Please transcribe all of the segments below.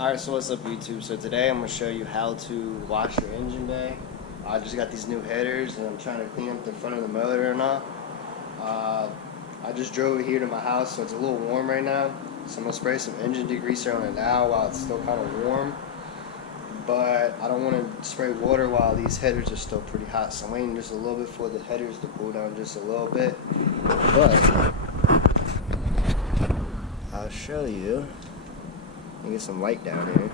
Alright, so what's up YouTube? So today I'm going to show you how to wash your engine bay. I just got these new headers and I'm trying to clean up the front of the motor and all. I just drove it here to my house, so it's a little warm right now. So I'm going to spray some engine degreaser on it now while it's still kind of warm. But I don't want to spray water while these headers are still pretty hot, so I'm waiting just a little bit for the headers to cool down just a little bit. But I'll show you. Let me get some light down here.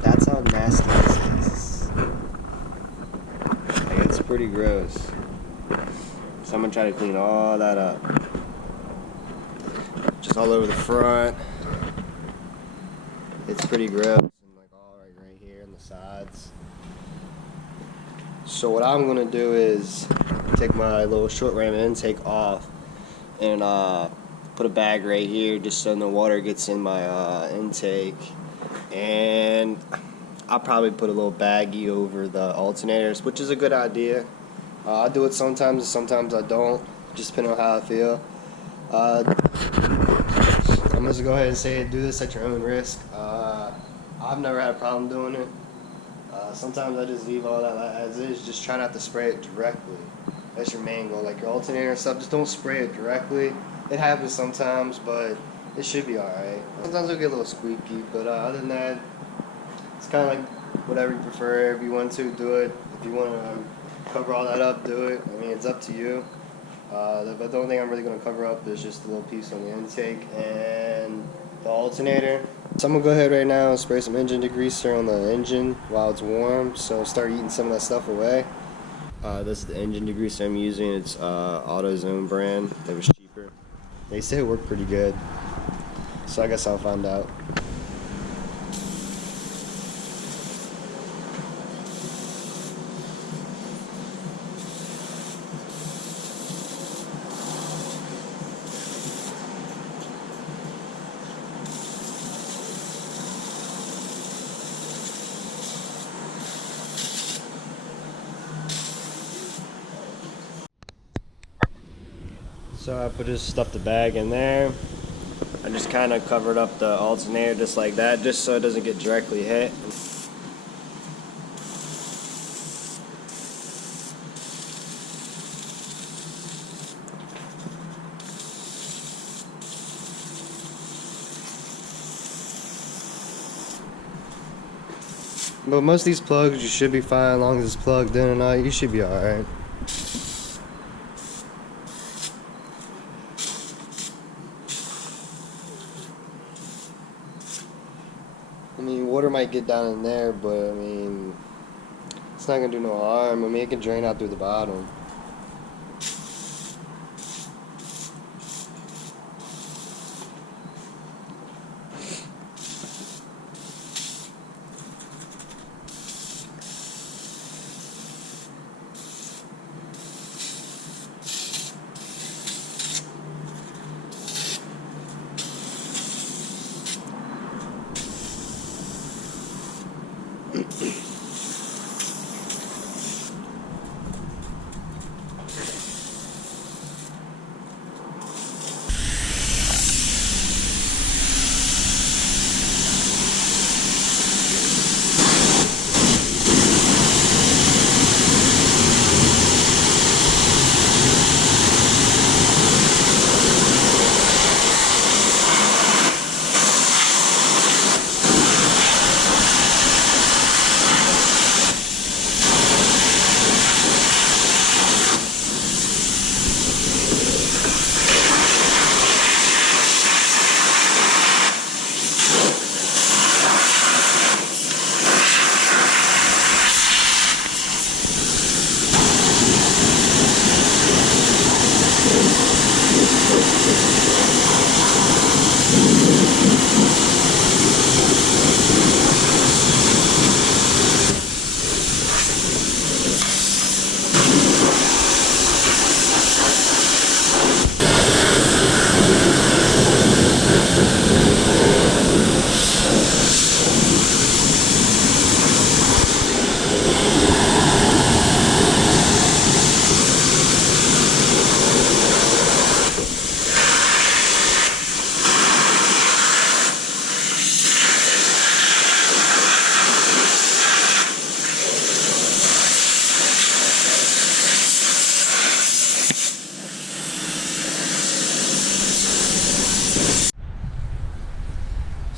That's how nasty this is. Like, it's pretty gross. So I'm gonna try to clean all that up. Just all over the front. It's pretty gross. And like all right here on the sides. So what I'm gonna do is take my little short ram intake off and put a bag right here just so no water gets in my intake, and I'll probably put a little baggie over the alternators, which is a good idea. I do it sometimes and sometimes I don't, just depending on how I feel. I'm just go ahead and say do this at your own risk. I've never had a problem doing it. Sometimes I just leave all that as is, just try not to spray it directly. That's your main goal. Like your alternator and stuff, just don't spray it directly. It happens sometimes, but it should be alright. Sometimes it'll get a little squeaky, but other than that, it's kind of like whatever you prefer. If you want to, do it. If you want to cover all that up, do it. I mean, it's up to you. But the only thing I'm really going to cover up is just a little piece on the intake and the alternator. So I'm going to go ahead right now and spray some engine degreaser on the engine while it's warm, so start eating some of that stuff away. This is the engine degreaser I'm using. It's AutoZone brand. It was cheaper. They say it worked pretty good, so I guess I'll find out. So I just stuffed the bag in there. I just kind of covered up the alternator just like that, just so it doesn't get directly hit. But most of these plugs, you should be fine as long as it's plugged in and all. You should be alright. I mean, water might get down in there, but I mean, it's not gonna do no harm. I mean, it can drain out through the bottom.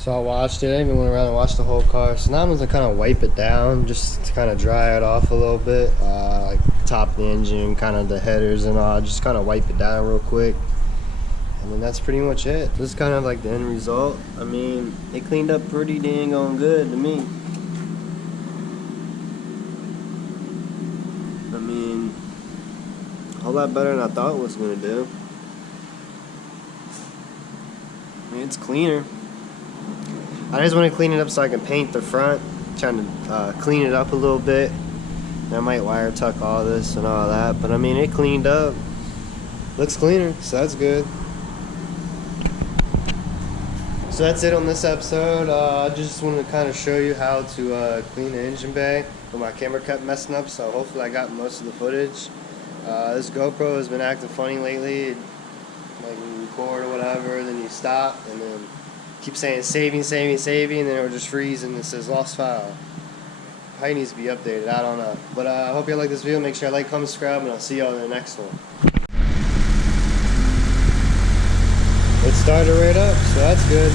So I watched it. I even went around and watched the whole car. So now I'm gonna kind of wipe it down, just to kind of dry it off a little bit. Like top the engine, kind of the headers and all. Just kind of wipe it down real quick. And then that's pretty much it. This is kind of like the end result. I mean, it cleaned up pretty dang on good to me. I mean, a whole lot better than I thought it was gonna do. I mean, it's cleaner. I just want to clean it up so I can paint the front. Trying to clean it up a little bit. And I might wire tuck all this and all that. But I mean, it cleaned up. Looks cleaner, so that's good. So that's it on this episode. I just wanted to kind of show you how to clean the engine bay. But my camera kept messing up, so hopefully I got most of the footage. This GoPro has been acting funny lately. Like you record or whatever, then you stop, and then keep saying saving, and then it'll just freeze and it says lost file. Probably needs to be updated, I don't know. But I hope you like this video. Make sure you like, comment, subscribe, and I'll see y'all in the next one. It started right up, so that's good.